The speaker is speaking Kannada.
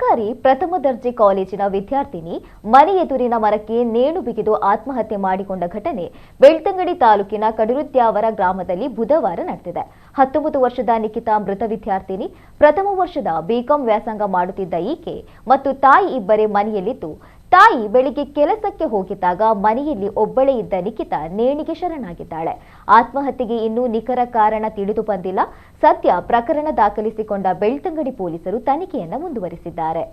ಸರ್ಕಾರಿ ಪ್ರಥಮ ದರ್ಜೆ ಕಾಲೇಜಿನ ವಿದ್ಯಾರ್ಥಿನಿ ಮನೆ ಎದುರಿನ ಮರಕ್ಕೆ ನೇಣು ಬಿಗಿದು ಆತ್ಮಹತ್ಯೆ ಮಾಡಿಕೊಂಡ ಘಟನೆ ಬೆಳ್ತಂಗಡಿ ತಾಲೂಕಿನ ಕಡರುದ್ಯಾವರ ಗ್ರಾಮದಲ್ಲಿ ಬುಧವಾರ ನಡೆದಿದೆ. 19 ವರ್ಷದ ನಿಖಿತಾ ಮೃತ ವಿದ್ಯಾರ್ಥಿನಿ. ಪ್ರಥಮ ವರ್ಷದ ಬಿಕಾಂ ವ್ಯಾಸಂಗ ಮಾಡುತ್ತಿದ್ದ ಈಕೆ ಮತ್ತು ತಾಯಿ ಇಬ್ಬರೇ ಮನೆಯಲ್ಲಿದ್ದು, ತಾಯಿ ಬೆಳಿಗ್ಗೆ ಕೆಲಸಕ್ಕೆ ಹೋಗಿದ್ದಾಗ ಮನೆಯಲ್ಲಿ ಒಬ್ಬಳೇ ಇದ್ದ ನಿಖಿತಾ ನೇಣಿಗೆ ಶರಣಾಗಿದ್ದಾಳೆ. ಆತ್ಮಹತ್ಯೆಗೆ ಇನ್ನೂ ನಿಖರ ಕಾರಣ ತಿಳಿದು ಬಂದಿಲ್ಲ. ಸದ್ಯ ಪ್ರಕರಣ ದಾಖಲಿಸಿಕೊಂಡ ಬೆಳ್ತಂಗಡಿ ಪೊಲೀಸರು ತನಿಖೆಯನ್ನು ಮುಂದುವರಿಸಿದ್ದಾರೆ.